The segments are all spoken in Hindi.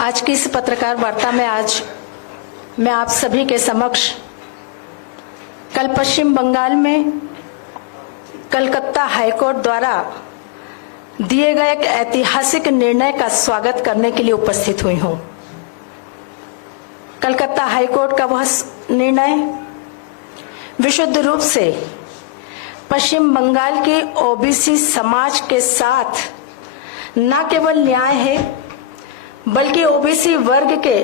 आज की इस पत्रकार वार्ता में आज मैं आप सभी के समक्ष कल पश्चिम बंगाल में कलकत्ता हाईकोर्ट द्वारा दिए गए एक ऐतिहासिक निर्णय का स्वागत करने के लिए उपस्थित हुई हूं। कलकत्ता हाईकोर्ट का वह निर्णय विशुद्ध रूप से पश्चिम बंगाल के ओबीसी समाज के साथ न केवल न्याय है बल्कि ओबीसी वर्ग के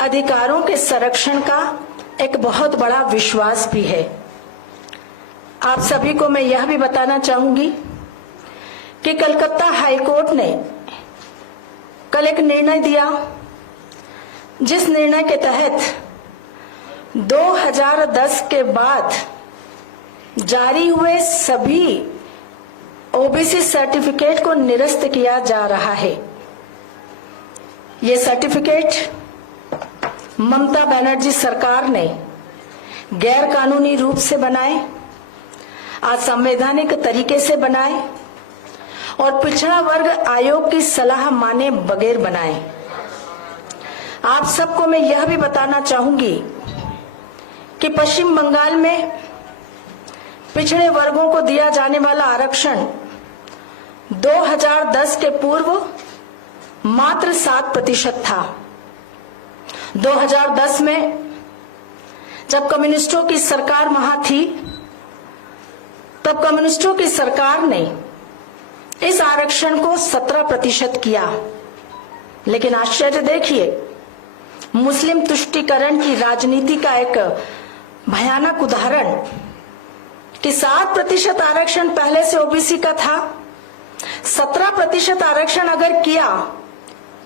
अधिकारों के संरक्षण का एक बहुत बड़ा विश्वास भी है। आप सभी को मैं यह भी बताना चाहूंगी कि कलकत्ता हाईकोर्ट ने कल एक निर्णय दिया जिस निर्णय के तहत 2010 के बाद जारी हुए सभी ओबीसी सर्टिफिकेट को निरस्त किया जा रहा है। ये सर्टिफिकेट ममता बनर्जी सरकार ने गैर कानूनी रूप से बनाए, असंवैधानिक तरीके से बनाए और पिछड़ा वर्ग आयोग की सलाह माने बगैर बनाए। आप सबको मैं यह भी बताना चाहूंगी कि पश्चिम बंगाल में पिछड़े वर्गों को दिया जाने वाला आरक्षण 2010 के पूर्व मात्र 7% था। 2010 में जब कम्युनिस्टों की सरकार वहां थी तब कम्युनिस्टों की सरकार ने इस आरक्षण को 17% किया। लेकिन आश्चर्य देखिए, मुस्लिम तुष्टीकरण की राजनीति का एक भयानक उदाहरण कि 7% आरक्षण पहले से ओबीसी का था, 17% आरक्षण अगर किया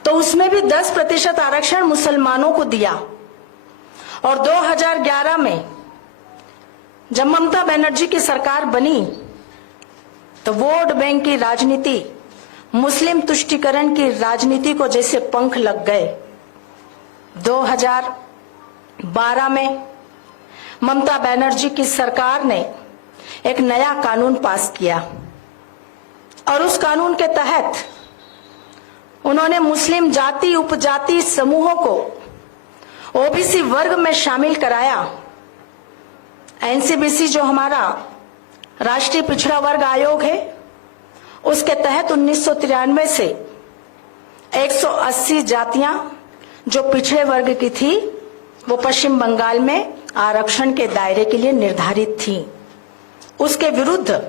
तो उसमें भी 10% आरक्षण मुसलमानों को दिया। और 2011 में जब ममता बनर्जी की सरकार बनी तो वोट बैंक की राजनीति, मुस्लिम तुष्टीकरण की राजनीति को जैसे पंख लग गए। 2012 में ममता बनर्जी की सरकार ने एक नया कानून पास किया और उस कानून के तहत उन्होंने मुस्लिम जाति उपजाति समूहों को ओबीसी वर्ग में शामिल कराया। एनसीबीसी जो हमारा राष्ट्रीय पिछड़ा वर्ग आयोग है, उसके तहत 1993 से 180 जातियां जो पिछड़े वर्ग की थी वो पश्चिम बंगाल में आरक्षण के दायरे के लिए निर्धारित थी। उसके विरुद्ध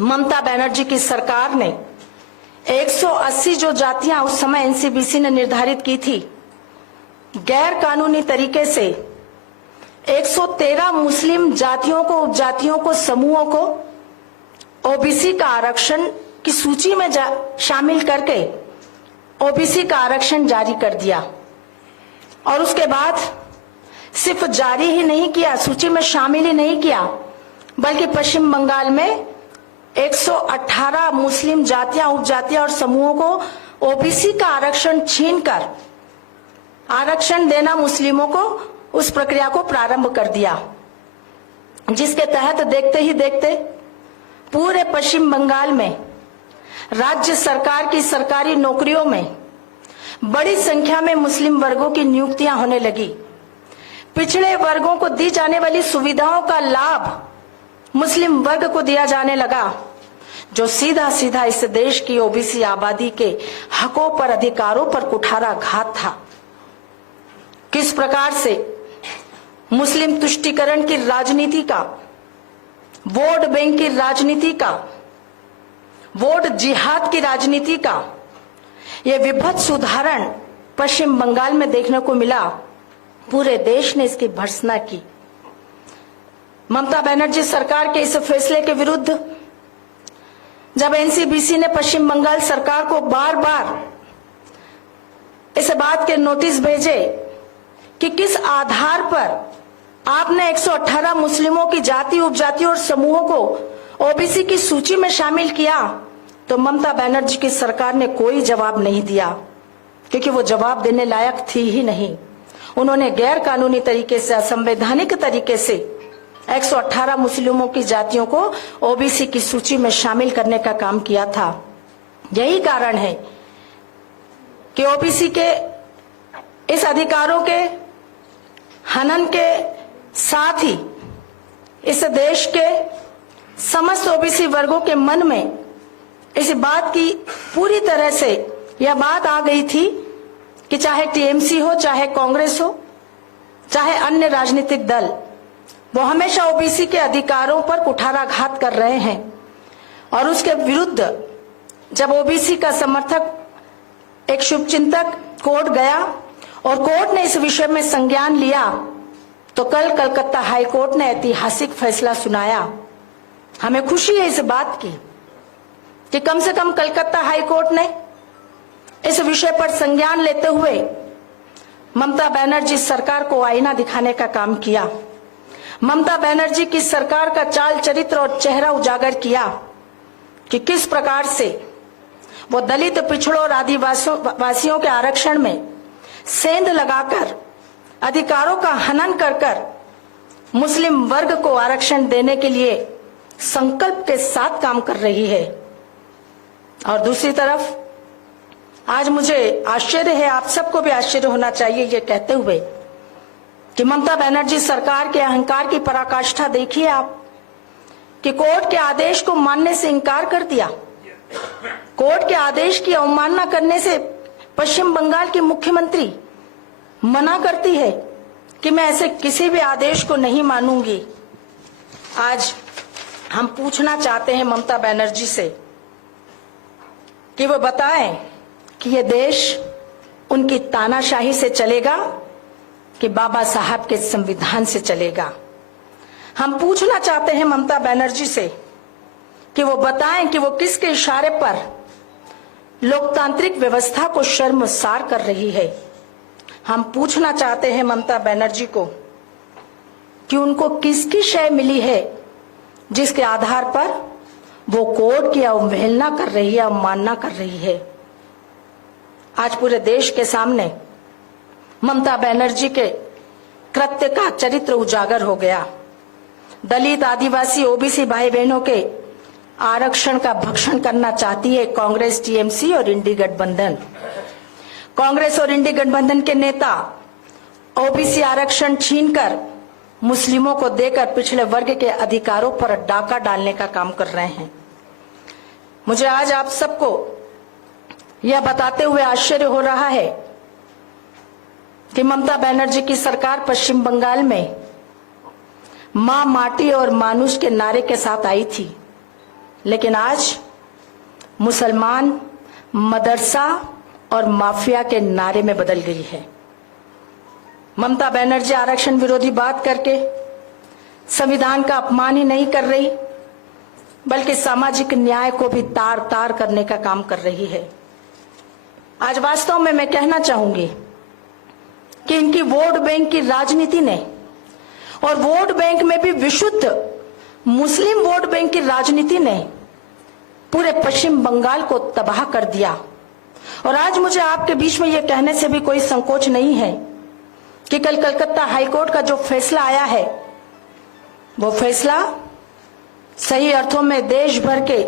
ममता बनर्जी की सरकार ने 180 जो जातियां उस समय एनसीबीसी ने निर्धारित की थी, गैर कानूनी तरीके से 113 मुस्लिम जातियों को, उपजातियों को, समूहों को ओबीसी का आरक्षण की सूची में शामिल करके ओबीसी का आरक्षण जारी कर दिया। और उसके बाद सिर्फ जारी ही नहीं किया, सूची में शामिल ही नहीं किया, बल्कि पश्चिम बंगाल में 118 मुस्लिम जातियां, उपजातियां और समूहों को ओबीसी का आरक्षण छीनकर आरक्षण देना मुस्लिमों को, उस प्रक्रिया को प्रारंभ कर दिया, जिसके तहत देखते ही देखते पूरे पश्चिम बंगाल में राज्य सरकार की सरकारी नौकरियों में बड़ी संख्या में मुस्लिम वर्गों की नियुक्तियां होने लगी। पिछड़े वर्गों को दी जाने वाली सुविधाओं का लाभ मुस्लिम वर्ग को दिया जाने लगा, जो सीधा सीधा इस देश की ओबीसी आबादी के हकों पर, अधिकारों पर कुठारा घात था। किस प्रकार से मुस्लिम तुष्टीकरण की राजनीति का, वोट बैंक की राजनीति का, वोट जिहाद की राजनीति का यह विभत्स उदाहरण पश्चिम बंगाल में देखने को मिला। पूरे देश ने इसकी भर्त्सना की। ममता बनर्जी सरकार के इस फैसले के विरुद्ध जब एनसीबीसी ने पश्चिम बंगाल सरकार को बार बार इस बात के नोटिस भेजे कि किस आधार पर आपने 118 मुस्लिमों की जाति, उपजाति और समूहों को ओबीसी की सूची में शामिल किया, तो ममता बनर्जी की सरकार ने कोई जवाब नहीं दिया, क्योंकि वो जवाब देने लायक थी ही नहीं। उन्होंने गैर कानूनी तरीके से, असंवैधानिक तरीके से 118 मुस्लिमों की जातियों को ओबीसी की सूची में शामिल करने का काम किया था। यही कारण है कि ओबीसी के इस अधिकारों के हनन के साथ ही इस देश के समस्त ओबीसी वर्गों के मन में इस बात की पूरी तरह से यह बात आ गई थी कि चाहे टीएमसी हो, चाहे कांग्रेस हो, चाहे अन्य राजनीतिक दल, वो हमेशा ओबीसी के अधिकारों पर कुठाराघात कर रहे हैं। और उसके विरुद्ध जब ओबीसी का समर्थक एक शुभचिंतक कोर्ट गया और कोर्ट ने इस विषय में संज्ञान लिया, तो कल कलकत्ता हाई कोर्ट ने ऐतिहासिक फैसला सुनाया। हमें खुशी है इस बात की कि कम से कम कलकत्ता हाई कोर्ट ने इस विषय पर संज्ञान लेते हुए ममता बनर्जी सरकार को आईना दिखाने का काम किया। ममता बनर्जी की सरकार का चाल चरित्र और चेहरा उजागर किया कि किस प्रकार से वो दलित, पिछड़ों और आदिवासियों के आरक्षण में सेंध लगाकर, अधिकारों का हनन कर मुस्लिम वर्ग को आरक्षण देने के लिए संकल्प के साथ काम कर रही है। और दूसरी तरफ आज मुझे आश्चर्य है, आप सबको भी आश्चर्य होना चाहिए ये कहते हुए कि ममता बनर्जी सरकार के अहंकार की पराकाष्ठा देखिए आप, कि कोर्ट के आदेश को मानने से इनकार कर दिया। कोर्ट के आदेश की अवमानना करने से पश्चिम बंगाल की मुख्यमंत्री मना करती है कि मैं ऐसे किसी भी आदेश को नहीं मानूंगी। आज हम पूछना चाहते हैं ममता बनर्जी से कि वो बताएं कि ये देश उनकी तानाशाही से चलेगा कि बाबा साहब के संविधान से चलेगा। हम पूछना चाहते हैं ममता बनर्जी से कि वो बताएं कि वो किसके इशारे पर लोकतांत्रिक व्यवस्था को शर्मसार कर रही है। हम पूछना चाहते हैं ममता बनर्जी को कि उनको किसकी शय मिली है जिसके आधार पर वो कोर्ट की अवहेलना कर रही है, अवमानना कर रही है। आज पूरे देश के सामने ममता बनर्जी के कृत्य का चरित्र उजागर हो गया। दलित, आदिवासी, ओबीसी भाई बहनों के आरक्षण का भक्षण करना चाहती है कांग्रेस, टीएमसी और इंडी गठबंधन। कांग्रेस और इंडी गठबंधन के नेता ओबीसी आरक्षण छीनकर मुस्लिमों को देकर पिछड़े वर्ग के अधिकारों पर डाका डालने का काम कर रहे हैं। मुझे आज आप सबको यह बताते हुए आश्चर्य हो रहा है कि ममता बनर्जी की सरकार पश्चिम बंगाल में मां, माटी और मानुष के नारे के साथ आई थी, लेकिन आज मुसलमान, मदरसा और माफिया के नारे में बदल गई है। ममता बनर्जी आरक्षण विरोधी बात करके संविधान का अपमान ही नहीं कर रही, बल्कि सामाजिक न्याय को भी तार तार करने का काम कर रही है। आज वास्तव में मैं कहना चाहूंगी कि इनकी वोट बैंक की राजनीति ने, और वोट बैंक में भी विशुद्ध मुस्लिम वोट बैंक की राजनीति ने पूरे पश्चिम बंगाल को तबाह कर दिया। और आज मुझे आपके बीच में यह कहने से भी कोई संकोच नहीं है कि कल कलकत्ता हाईकोर्ट का जो फैसला आया है, वो फैसला सही अर्थों में देश भर के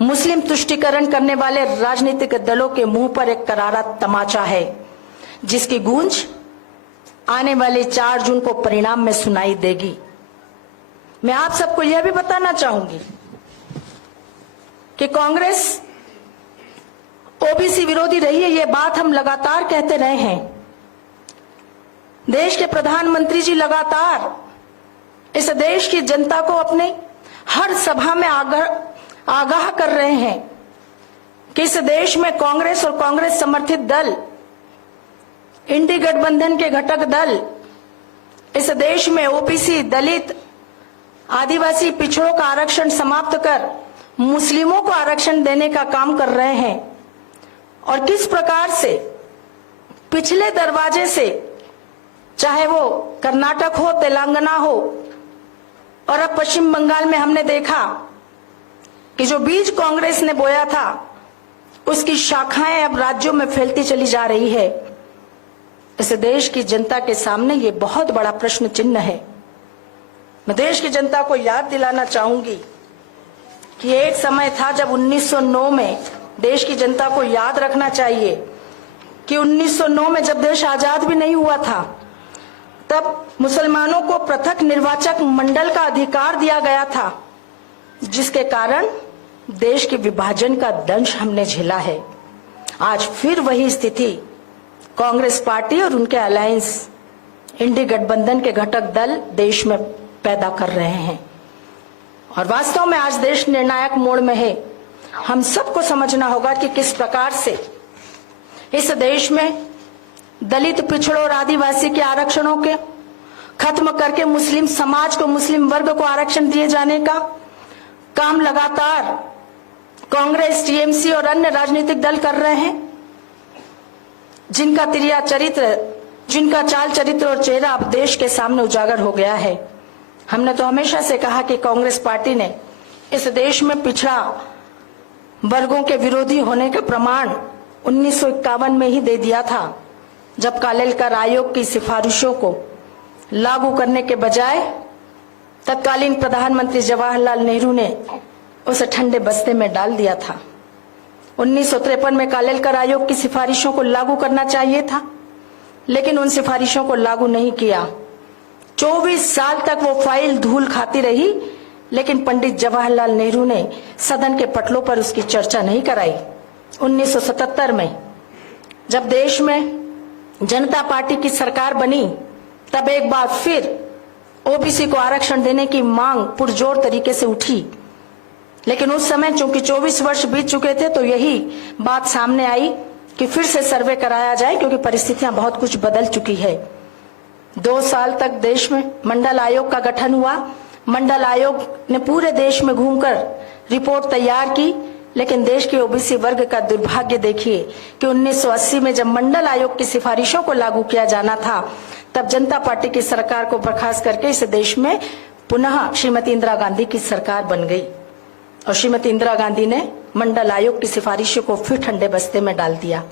मुस्लिम तुष्टीकरण करने वाले राजनीतिक दलों के मुंह पर एक करारा तमाचा है, जिसकी गूंज आने वाले 4 जून को परिणाम में सुनाई देगी। मैं आप सबको यह भी बताना चाहूंगी कि कांग्रेस ओबीसी विरोधी रही है, यह बात हम लगातार कहते रहे हैं। देश के प्रधानमंत्री जी लगातार इस देश की जनता को अपने हर सभा में आगाह कर रहे हैं कि इस देश में कांग्रेस और कांग्रेस समर्थित दल, इंडी गठबंधन के घटक दल इस देश में ओबीसी, दलित, आदिवासी, पिछड़ों का आरक्षण समाप्त कर मुस्लिमों को आरक्षण देने का काम कर रहे हैं। और किस प्रकार से पिछले दरवाजे से, चाहे वो कर्नाटक हो, तेलंगाना हो, और अब पश्चिम बंगाल में हमने देखा कि जो बीज कांग्रेस ने बोया था उसकी शाखाएं अब राज्यों में फैलती चली जा रही है। इस देश की जनता के सामने ये बहुत बड़ा प्रश्न चिन्ह है। मैं देश की जनता को याद दिलाना चाहूंगी कि एक समय था जब 1909 में, देश की जनता को याद रखना चाहिए कि 1909 में जब देश आजाद भी नहीं हुआ था तब मुसलमानों को पृथक निर्वाचक मंडल का अधिकार दिया गया था, जिसके कारण देश के विभाजन का दंश हमने झेला है। आज फिर वही स्थिति कांग्रेस पार्टी और उनके अलायंस इंडी गठबंधन के घटक दल देश में पैदा कर रहे हैं और वास्तव में आज देश निर्णायक मोड़ में है। हम सबको समझना होगा कि किस प्रकार से इस देश में दलित, पिछड़ों और आदिवासी के आरक्षणों के खत्म करके मुस्लिम समाज को, मुस्लिम वर्ग को आरक्षण दिए जाने का काम लगातार कांग्रेस, टीएमसी और अन्य राजनीतिक दल कर रहे हैं, जिनका चाल चरित्र और चेहरा अब देश के सामने उजागर हो गया है। हमने तो हमेशा से कहा कि कांग्रेस पार्टी ने इस देश में पिछड़ा वर्गों के विरोधी होने का प्रमाण 1951 में ही दे दिया था, जब कालेलकर आयोग की सिफारिशों को लागू करने के बजाय तत्कालीन प्रधानमंत्री जवाहरलाल नेहरू ने उसे ठंडे बस्ते में डाल दिया था। 1953 में कालेलकर आयोग की सिफारिशों को लागू करना चाहिए था, लेकिन उन सिफारिशों को लागू नहीं किया। 24 साल तक वो फाइल धूल खाती रही, लेकिन पंडित जवाहरलाल नेहरू ने सदन के पटलों पर उसकी चर्चा नहीं कराई। 1977 में जब देश में जनता पार्टी की सरकार बनी, तब एक बार फिर ओबीसी को आरक्षण देने की मांग पुरजोर तरीके से उठी, लेकिन उस समय चूंकि 24 वर्ष बीत चुके थे तो यही बात सामने आई कि फिर से सर्वे कराया जाए, क्योंकि परिस्थितियां बहुत कुछ बदल चुकी है। 2 साल तक देश में मंडल आयोग का गठन हुआ। मंडल आयोग ने पूरे देश में घूमकर रिपोर्ट तैयार की, लेकिन देश के ओबीसी वर्ग का दुर्भाग्य देखिए कि 1980 में जब मंडल आयोग की सिफारिशों को लागू किया जाना था, तब जनता पार्टी की सरकार को बर्खास्त करके इस देश में पुनः श्रीमती इंदिरा गांधी की सरकार बन गई और श्रीमती इंदिरा गांधी ने मंडल आयोग की सिफारिशों को फिर ठंडे बस्ते में डाल दिया।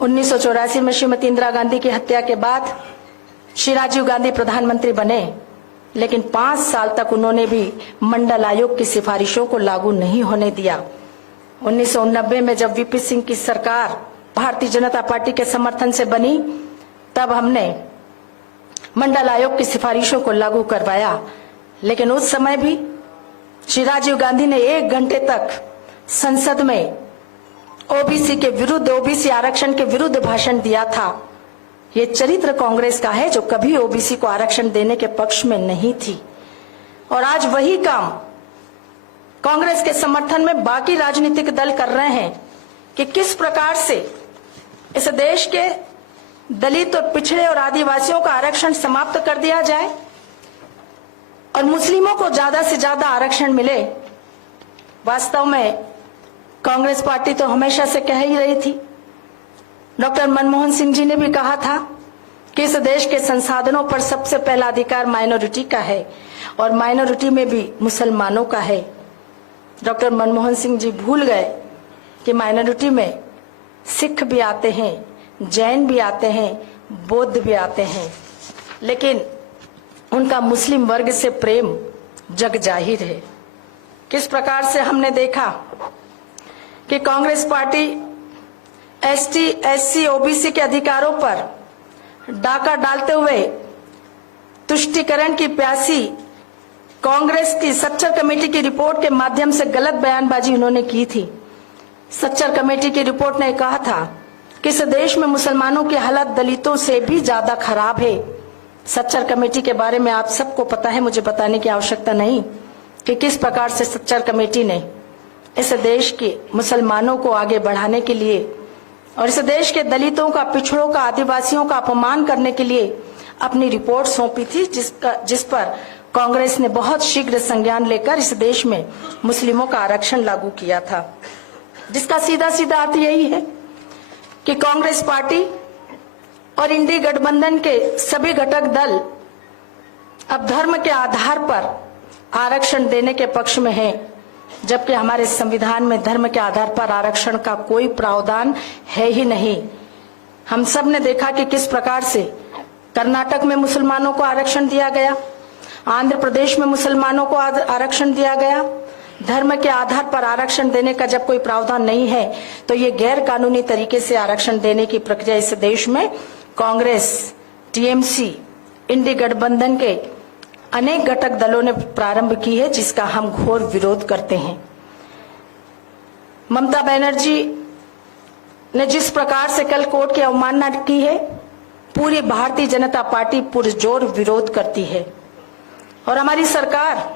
1984 में श्रीमती इंदिरा गांधी की हत्या के बाद श्री राजीव गांधी प्रधानमंत्री बने, लेकिन 5 साल तक उन्होंने भी मंडल आयोग की सिफारिशों को लागू नहीं होने दिया। 1990 में जब वीपी सिंह की सरकार भारतीय जनता पार्टी के समर्थन से बनी, तब हमने मंडल आयोग की सिफारिशों को लागू करवाया, लेकिन उस समय भी श्री राजीव गांधी ने 1 घंटे तक संसद में ओबीसी के विरुद्ध, ओबीसी आरक्षण के विरुद्ध भाषण दिया था। ये चरित्र कांग्रेस का है, जो कभी ओबीसी को आरक्षण देने के पक्ष में नहीं थी। और आज वही काम कांग्रेस के समर्थन में बाकी राजनीतिक दल कर रहे हैं कि किस प्रकार से इस देश के दलित और पिछड़े और आदिवासियों का आरक्षण समाप्त कर दिया जाए और मुस्लिमों को ज्यादा से ज्यादा आरक्षण मिले। वास्तव में कांग्रेस पार्टी तो हमेशा से कह ही रही थी, डॉक्टर मनमोहन सिंह जी ने भी कहा था कि इस देश के संसाधनों पर सबसे पहला अधिकार माइनॉरिटी का है और माइनॉरिटी में भी मुसलमानों का है। डॉक्टर मनमोहन सिंह जी भूल गए कि माइनॉरिटी में सिख भी आते हैं, जैन भी आते हैं, बौद्ध भी आते हैं, लेकिन उनका मुस्लिम वर्ग से प्रेम जग जाहिर है। किस प्रकार से हमने देखा कि Congress party ST, SC, OBC के अधिकारों पर डाका डालते हुए तुष्टीकरण की प्यासी कांग्रेस की सच्चर कमेटी की रिपोर्ट के माध्यम से गलत बयानबाजी उन्होंने की थी। सच्चर कमेटी की रिपोर्ट ने कहा था कि इस देश में मुसलमानों की हालत दलितों से भी ज्यादा खराब है। सच्चर कमेटी के बारे में आप सबको पता है, मुझे बताने की आवश्यकता नहीं कि किस प्रकार से सच्चर कमेटी ने इस देश के मुसलमानों को आगे बढ़ाने के लिए और इस देश के दलितों का, पिछड़ों का, आदिवासियों का अपमान करने के लिए अपनी रिपोर्ट सौंपी थी, जिस पर कांग्रेस ने बहुत शीघ्र संज्ञान लेकर इस देश में मुस्लिमों का आरक्षण लागू किया था, जिसका सीधा सीधा अर्थ यही है कि कांग्रेस पार्टी और इंडी गठबंधन के सभी घटक दल अब धर्म के आधार पर आरक्षण देने के पक्ष में हैं, जबकि हमारे संविधान में धर्म के आधार पर आरक्षण का कोई प्रावधान है ही नहीं। हम सब ने देखा कि किस प्रकार से कर्नाटक में मुसलमानों को आरक्षण दिया गया, आंध्र प्रदेश में मुसलमानों को आरक्षण दिया गया, धर्म के आधार पर आरक्षण देने का जब कोई प्रावधान नहीं है तो ये गैर कानूनी तरीके से आरक्षण देने की प्रक्रिया इस देश में कांग्रेस, टीएमसी, इंडी गठबंधन के अनेक घटक दलों ने प्रारंभ की है, जिसका हम घोर विरोध करते हैं। ममता बनर्जी ने जिस प्रकार से कल कोर्ट की अवमानना की है, पूरी भारतीय जनता पार्टी पुरजोर विरोध करती है और हमारी सरकार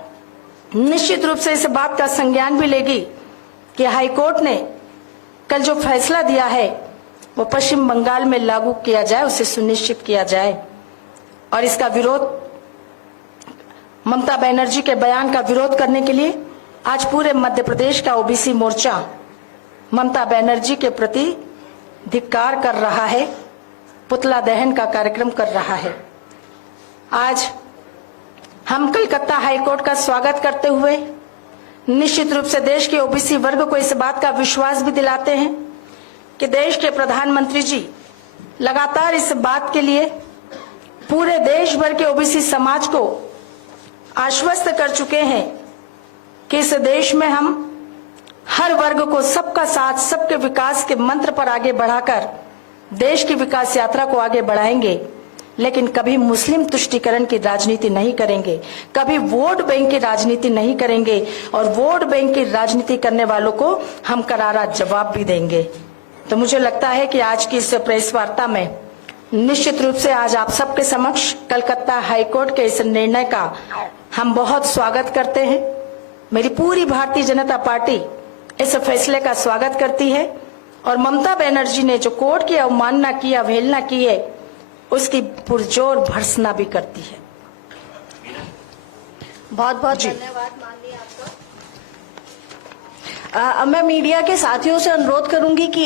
निश्चित रूप से इस बात का संज्ञान भी लेगी कि हाईकोर्ट ने कल जो फैसला दिया है वो पश्चिम बंगाल में लागू किया जाए, उसे सुनिश्चित किया जाए। और इसका विरोध, ममता बनर्जी के बयान का विरोध करने के लिए आज पूरे मध्य प्रदेश का ओबीसी मोर्चा ममता बनर्जी के प्रति धिक्कार कर रहा है, पुतला दहन का कार्यक्रम कर रहा है। आज हम कलकत्ता हाईकोर्ट का स्वागत करते हुए निश्चित रूप से देश के ओबीसी वर्ग को इस बात का विश्वास भी दिलाते हैं कि देश के प्रधानमंत्री जी लगातार इस बात के लिए पूरे देश भर के ओबीसी समाज को आश्वस्त कर चुके हैं कि इस देश में हम हर वर्ग को सबका साथ, सबके विकास के मंत्र पर आगे बढ़ाकर देश की विकास यात्रा को आगे बढ़ाएंगे। लेकिन कभी मुस्लिम तुष्टीकरण की राजनीति नहीं करेंगे, कभी वोट बैंक की राजनीति नहीं करेंगे और वोट बैंक की राजनीति करने वालों को हम करारा जवाब भी देंगे। तो मुझे लगता है कि आज की इस प्रेस वार्ता में निश्चित रूप से आज आप सबके समक्ष कलकत्ता हाईकोर्ट के इस निर्णय का हम बहुत स्वागत करते हैं। मेरी पूरी भारतीय जनता पार्टी इस फैसले का स्वागत करती है और ममता बनर्जी ने जो कोर्ट की अवमानना की, अवहेलना की है, उसकी पुरजोर भर्त्सना भी करती है। बहुत बहुत धन्यवाद माननीय आपका। अब मैं मीडिया के साथियों से अनुरोध करूंगी कि